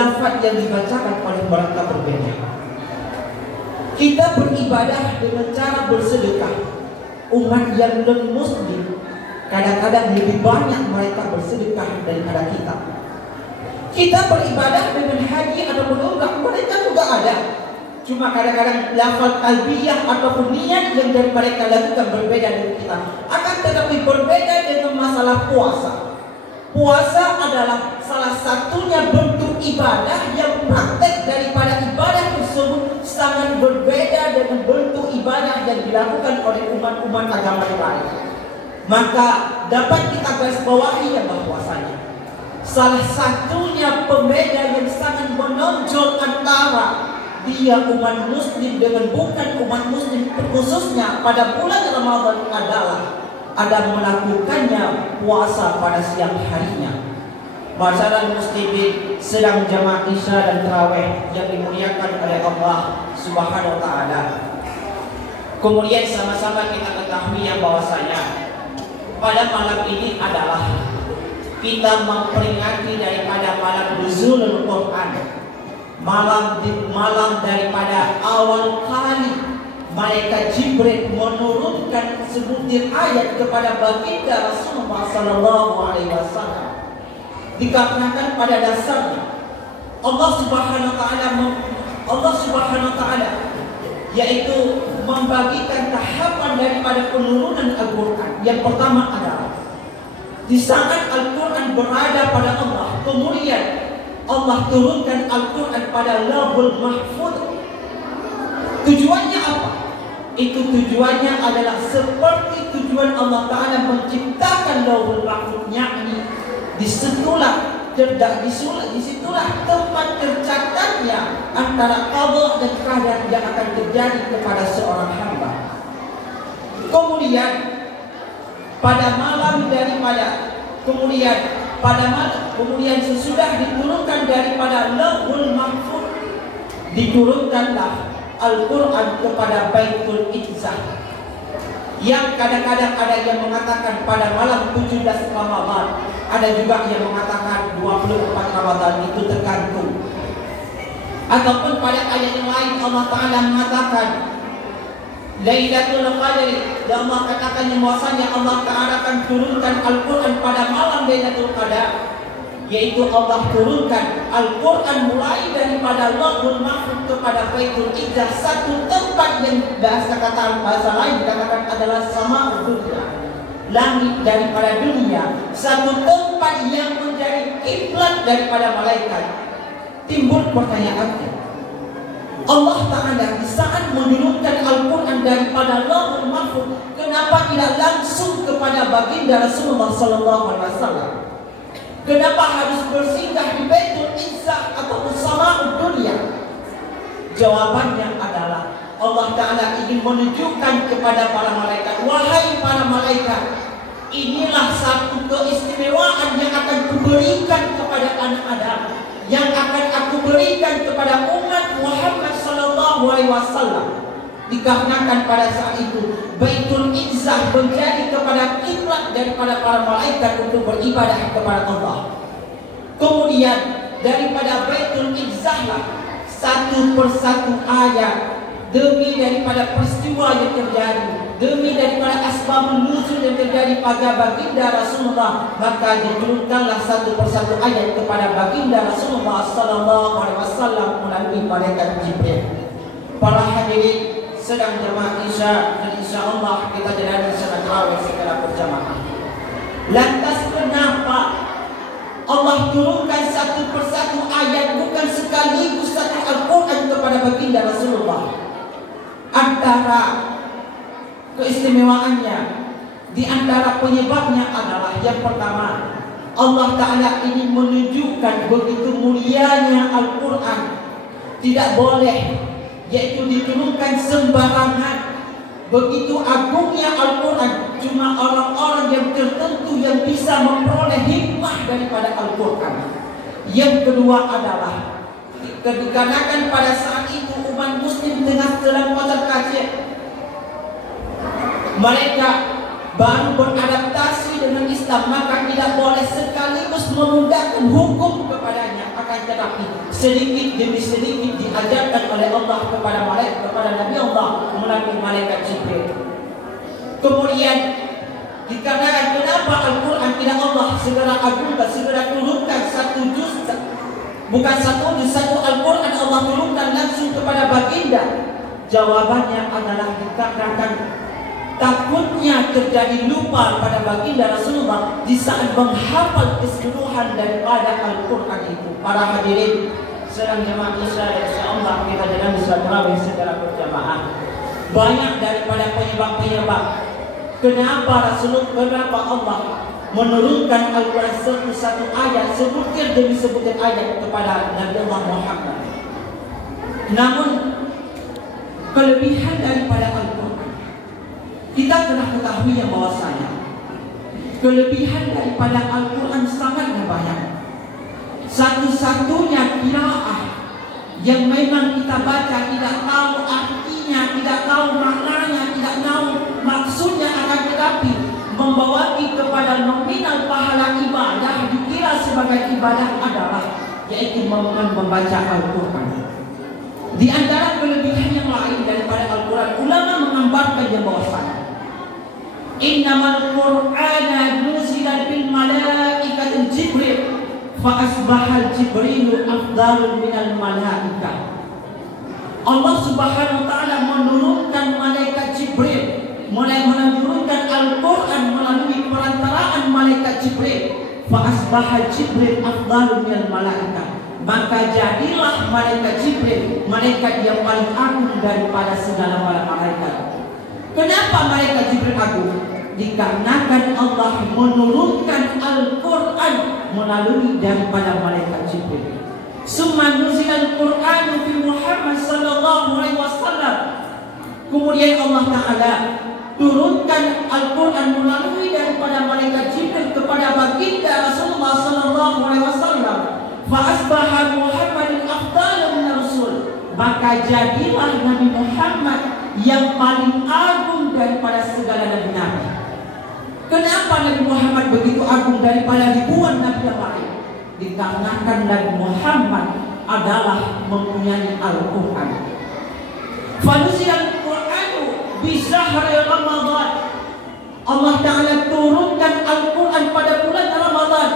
lafaz yang dibacakan oleh mereka berbeda. Kita beribadah dengan cara bersedekah. Umat yang non-muslim kadang-kadang lebih banyak mereka bersedekah daripada kita. Kita beribadah dengan haji ataupun umrah, mereka juga ada. Cuma kadang-kadang lafaz talbiyah ataupun niat yang dari mereka lakukan berbeda dengan kita. Akan tetapi berbeda dengan masalah puasa. Puasa adalah salah satunya bentuk ibadah yang praktek daripada ibadah tersebut sangat berbeda dengan bentuk ibadah yang dilakukan oleh umat-umat agama yang lain. Maka dapat kita garis bawahi yang bahwasanya salah satunya pembeda yang sangat menonjol antara dia umat muslim dengan bukan umat muslim, khususnya pada bulan Ramadan adalah ada melakukannya puasa pada siang harinya. Masyarakat muslimin sedang jamaah isya dan tarawih yang dimuliakan oleh Allah Subhanahu wa taala. Kemudian sama-sama kita ketahui yang bahwasanya pada malam ini adalah kita memperingati daripada malam nuzulul Quran. Malam daripada awal kali malaikat Jibril menurunkan sebutir ayat kepada baginda Rasulullah sallallahu alaihi wasallam. Dikarenakan pada dasarnya Allah Subhanahu wa taala yaitu membagikan tahapan daripada penurunan Al-Qur'an. Yang pertama adalah di saat Al-Qur'an berada pada Allah, kemudian Allah turunkan Al-Qur'an pada Lauhul Mahfuz. Tujuannya apa? Itu tujuannya adalah seperti tujuan Allah Ta'ala menciptakan Lauhul Mahfuz, yakni disitulah tempat tercatatnya antara qada dan qadar yang akan terjadi kepada seorang hamba. Kemudian kemudian sesudah diturunkan daripada Lauhul Mahfuz, diturunkanlah Al-Quran kepada Baitul Izzah, yang kadang-kadang ada yang mengatakan pada malam 17 Ramadan, ada juga yang mengatakan 24 Ramadan, itu tergantung. Ataupun pada ayat yang lain Allah Ta'ala mengatakan Lailatul Qadri, dan Allah katakan yang bahwasanya Allah Ta'ala akan turunkan Al-Quran pada malam Lailatul Qadar, yaitu Allah turunkan Al-Quran mulai daripada Lauhul Mahfuz kepada Baitul Izzah, satu tempat yang bahasa lain dikatakan adalah sama dunia, langit daripada dunia, satu tempat yang menjadi kiblat daripada malaikat. Timbul pertanyaannya, Allah Ta'ala di saat menurunkan Al-Quran daripada Lauhul Mahfuz, kenapa tidak langsung kepada baginda Rasulullah SAW? Kenapa harus bersinggah di Baitul Izzah atau Sama'ud Dunia? Jawabannya adalah Allah Ta'ala ingin menunjukkan kepada para malaikat, wahai para malaikat, inilah satu keistimewaan yang akan kuberikan kepada anak Adam, yang akan aku berikan kepada umat Muhammad sallallahu alaihi wasallam. Dikarenakan pada saat itu Baitul Izzah menjadi kepada kiblat daripada para malaikat untuk beribadah kepada Allah. Kemudian daripada Baitul Izzah lah satu persatu ayat demi daripada peristiwa yang terjadi, demi daripada asbabun nuzul yang terjadi pada baginda Rasulullah, maka diturunkanlah satu persatu ayat kepada baginda Rasulullah sallallahu alaihi wasallam melalui malaikat Jibril. Para hadirin sedang jamaah isya, dan insyaallah kita jalani salat tarawih secara berjamaah. Lantas kenapa Allah turunkan satu persatu ayat, bukan sekaligus satu Al-Quran kepada baginda Rasulullah? Antara keistimewaannya, di antara penyebabnya adalah yang pertama, Allah Ta'ala ingin menunjukkan begitu mulianya Al-Quran. Tidak boleh yaitu diturunkan sembarangan. Begitu agungnya Al-Quran, cuma orang-orang yang tertentu yang bisa memperoleh hikmah daripada Al-Quran. Yang kedua adalah dikarenakan pada saat itu umat muslim tengah dalam kotak kacir. Mereka baru beradaptasi dengan Islam, maka tidak boleh sekaligus memudahkan hukum kepadanya. Akan tetapi sedikit demi sedikit diajarkan oleh Allah kepada Nabi Allah melalui malaikat Jibril. Kemudian dikarenakan kenapa Al-Quran tidak Allah segera agungkan, segera turunkan satu juz, bukan satu juz, satu Al-Quran Allah turunkan langsung kepada baginda? Jawabannya adalah dikarenakan takutnya terjadi lupa pada baginda Rasulullah di saat menghafal keseluruhan daripada Al-Quran itu. Para hadirin sedang jemaah Isya, insyaallah kita dalam sholat tarawih secara berjamaah. Banyak daripada penyebab-penyebab kenapa Allah menurunkan Al-Quran satu ayat, sebutir demi sebutir ayat kepada Nabi Allah Muhammad. Namun kelebihan daripada Al-Quran, kita telah ketahui yang bahwasanya kelebihan daripada Al-Quran sangatlah banyak. Satu-satunya qiraah yang memang kita baca tidak tahu artinya, tidak tahu maknanya, tidak tahu maksudnya, akan tetapi membawa kepada nominal pahala ibadah, dikira sebagai ibadah adalah yaitu membaca Al-Quran. Di antara kelebihan yang lain daripada Al-Quran, ulama menggambarkan yang bahwasanya innamal Qur'ana nuzila bil malaikatil Jibril fa asbahal Jibrilu afdalun minal malaikah. Allah Subhanahu wa taala menurunkan malaikat Jibril, menurunkan Al-Quran melalui perantaraan malaikat Jibril. Fa asbahal Jibril afdalun minal malaikah. Maka jadilah malaikat Jibril malaikat yang paling agung daripada segala malaikat. Kenapa malaikat Jibril agung? Dikarenakan Allah menurunkan Al-Quran melalui daripada malaikat Jibril. Summa nuzilal Qur'anu fi Muhammad sallallahu alaihi wasallam. Kemudian Allah Ta'ala turunkan Al-Quran melalui daripada malaikat Jibril kepada baginda Rasulullah sallallahu alaihi wasallam. Fa asbaha Muhammadin afdalu min rasul. Maka jadilah Nabi Muhammad yang paling agung daripada segala nabi-nabi. Kenapa Nabi Muhammad begitu agung daripada ribuan nabi yang lain? Dikarenakan Nabi Muhammad adalah mempunyai Al-Quran. Fanuzilal Qur'anu bi syahri Ramadan. Allah Ta'ala turunkan Al-Quran pada bulan Ramadan.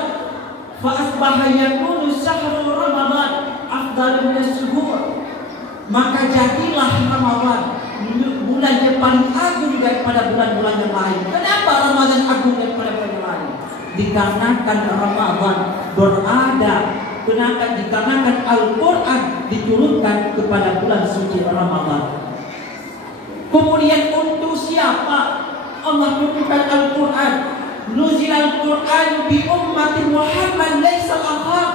Fa asbaha yakunu syahru Ramadan afdalu min syuhur. Maka jadilah Ramadan bulan yang paling agung daripada bulan-bulan yang lain. Kenapa Ramadan agung daripada bulan yang lain? Dikarenakan Ramadan berada, dikarenakan Al-Quran diturunkan kepada bulan suci Ramadan. Kemudian untuk siapa Allah turunkan Al-Quran? Nuzilal Quran bi ummati Muhammad laisa al-akhar.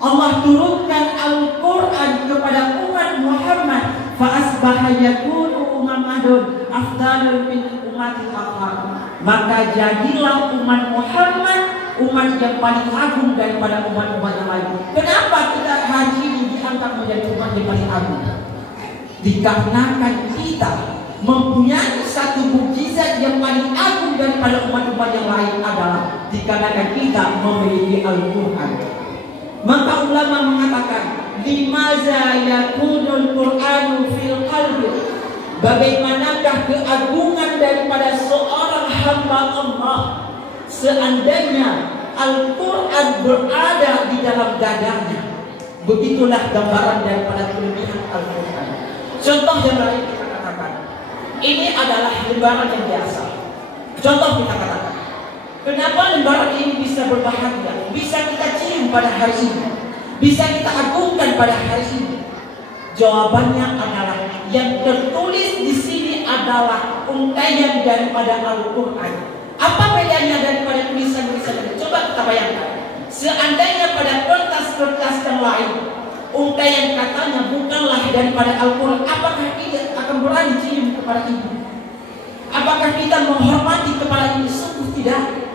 Allah turunkan Al-Quran kepada umat Muhammad. Fa asbaha yakunu Muhammadun afdalun min ummatil akhar. Maka jadilah umat Muhammad umat yang paling agung daripada umat-umat yang lain. Kenapa kita hari ini diangkat menjadi umat yang paling agung? Dikarenakan kita mempunyai satu mukjizat yang paling agung daripada umat-umat yang lain adalah dikarenakan kita memiliki Al-Quran. Maka ulama mengatakan, limaza yakunul Qur'anu fil qalbi. Bagaimanakah keagungan daripada seorang hamba Allah seandainya Al-Quran berada di dalam dadanya? Begitulah gambaran daripada kelebihan Al-Quran. Contoh yang lain kita katakan, ini adalah lembaran yang biasa. Contoh kita katakan, kenapa lembaran ini bisa berbahagia, bisa kita cium pada hari ini, bisa kita agungkan pada hari ini? Jawabannya adalah yang tertulis di sini adalah untaian daripada Al-Quran. Apa bedanya daripada tulisan-tulisan ini? Coba kita bayangkan. Seandainya pada kertas-kertas yang lain untaian katanya bukanlah daripada Al-Quran, apakah kita akan berani cium kepada ini? Apakah kita menghormati kepada ini? Sungguh tidak.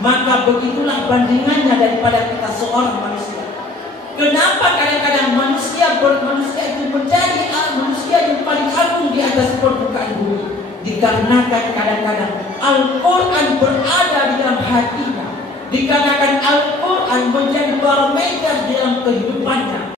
Maka begitulah bandingannya daripada kita seorang manusia. Kenapa kadang-kadang manusia itu menjadi manusia yang paling agung di atas permukaan bumi? Dikarenakan kadang-kadang Al-Quran berada di dalam hatinya, dikarenakan Al-Quran menjadi barometer di dalam kehidupannya.